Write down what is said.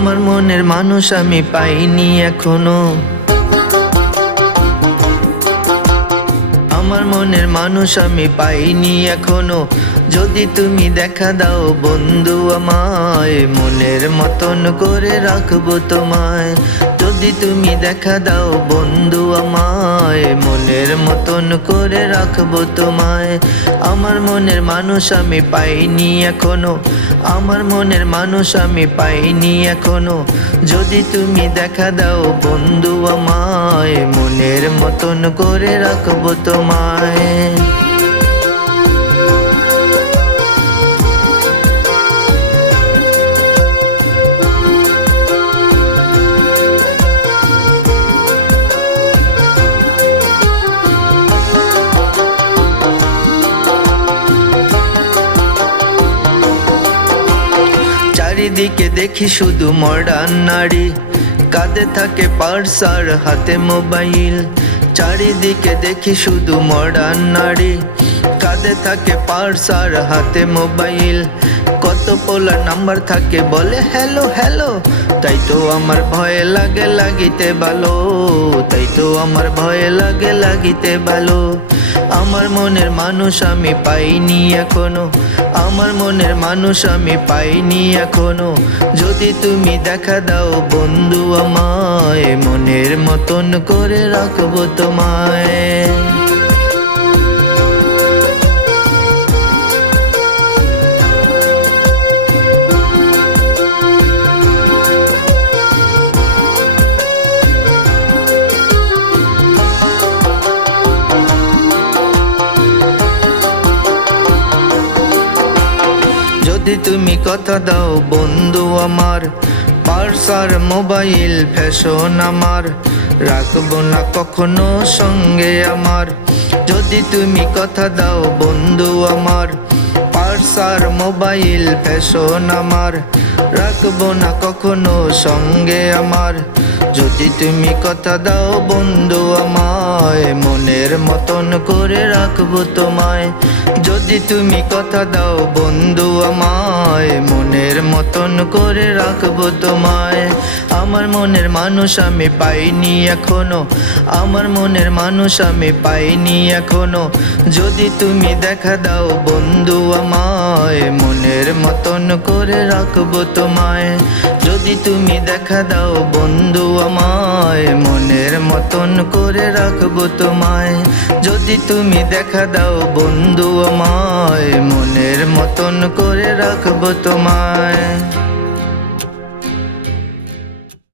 আমার মনের মানুষ আমি পাইনি এখনো, আমার মনের মানুষ আমি পাইনি এখনো। যদি তুমি দেখা দাও বন্ধু আমায়, মনের মতন করে রাখবো তোমায়। যদি তুমি দেখা দাও বন্ধু আমায়, মনের মতন করে রাখবো তোমায়। আমার মনের মানুষ আমি পাইনি এখনো, আমার মনের মানুষ আমি পাইনি এখনো। যদি তুমি দেখা দাও বন্ধু আমায়, মনের মতন করে রাখবো তোমায়। চারিদিকে দেখি শুধু মডার্ন নারী, কাঁধে থাকে পার্স আর হাতে মোবাইল। চারিদিকে দেখি শুধু মডার্ন নারী, কাঁধে থাকে পার্স আর হাতে মোবাইল। কত পোলা নাম্বার থাকে বলে হ্যালো হ্যালো, তাই তো আমার ভয় লাগে লাগিতে ভালো, তাই তো আমার ভয় লাগে লাগিতে ভালো। আমার মনের মানুষ আমি পাইনি এখনো, আমার মনের মানুষ আমি পাইনি এখনো। যদি তুমি দেখা দাও বন্ধু আমায়, মনের মতন করে রাখবো তোমায়। যদি তুমি কথা দাও বন্ধু আমার, পার্স আর মোবাইল ফ্যাশন আমার, রাখবো না কখনো সঙ্গে আমার। যদি তুমি কথা দাও বন্ধু আমার, পার্স আর মোবাইল ফ্যাশন আমার, রাখবো না কখনো সঙ্গে আমার। যদি তুমি কথা দাও বন্ধু আমায়, মনের মতন করে রাখবো তোমায়। যদি তুমি কথা দাও বন্ধু আমায়, মনের মতন করে রাখবো তোমায়। আমার মনের মানুষ আমি পাইনি এখনো, আমার মনের মানুষ আমি পাইনি এখনো। যদি তুমি দেখা দাও বন্ধু আমায়, মনের মতন করে রাখবো তোমায়। যদি তুমি দেখা দাও বন্ধু আমায়, মনের মতন করে রাখবো তোমায়। যদি তুমি দেখা দাও বন্ধু আমায়, মনের মতন করে রাখবো তোমায়।